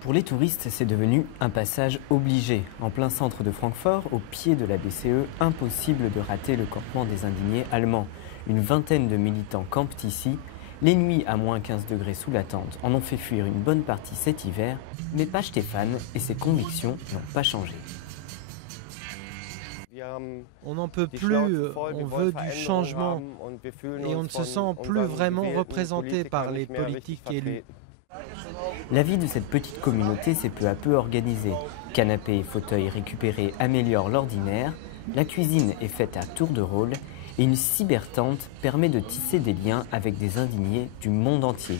Pour les touristes, c'est devenu un passage obligé. En plein centre de Francfort, au pied de la BCE, impossible de rater le campement des indignés allemands. Une vingtaine de militants campent ici. Les nuits à moins 15 degrés sous la tente en ont fait fuir une bonne partie cet hiver, mais pas Stéphane et ses convictions n'ont pas changé. On n'en peut plus, on veut du changement et on ne se sent plus vraiment représenté par les politiques élus. La vie de cette petite communauté s'est peu à peu organisée. Canapés et fauteuils récupérés améliorent l'ordinaire, la cuisine est faite à tour de rôle et une cybertente permet de tisser des liens avec des indignés du monde entier.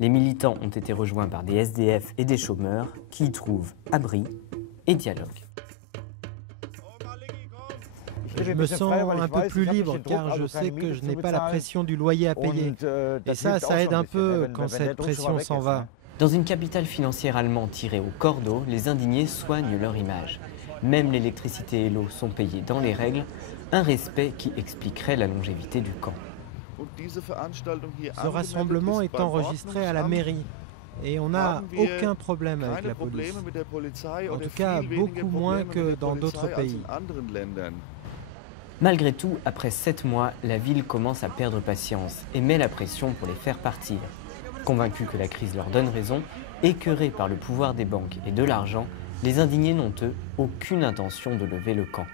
Les militants ont été rejoints par des SDF et des chômeurs qui y trouvent abri et dialogue. Je me sens un peu plus libre car je sais que je n'ai pas la pression du loyer à payer. Et ça aide un peu quand cette pression s'en va. Dans une capitale financière allemande tirée au cordeau, les indignés soignent leur image. Même l'électricité et l'eau sont payés dans les règles, un respect qui expliquerait la longévité du camp. Ce rassemblement est enregistré à la mairie et on n'a aucun problème avec la police. En tout cas, beaucoup moins que dans d'autres pays. Malgré tout, après 7 mois, la ville commence à perdre patience et met la pression pour les faire partir. Convaincus que la crise leur donne raison, écœurés par le pouvoir des banques et de l'argent, les indignés n'ont eux aucune intention de lever le camp.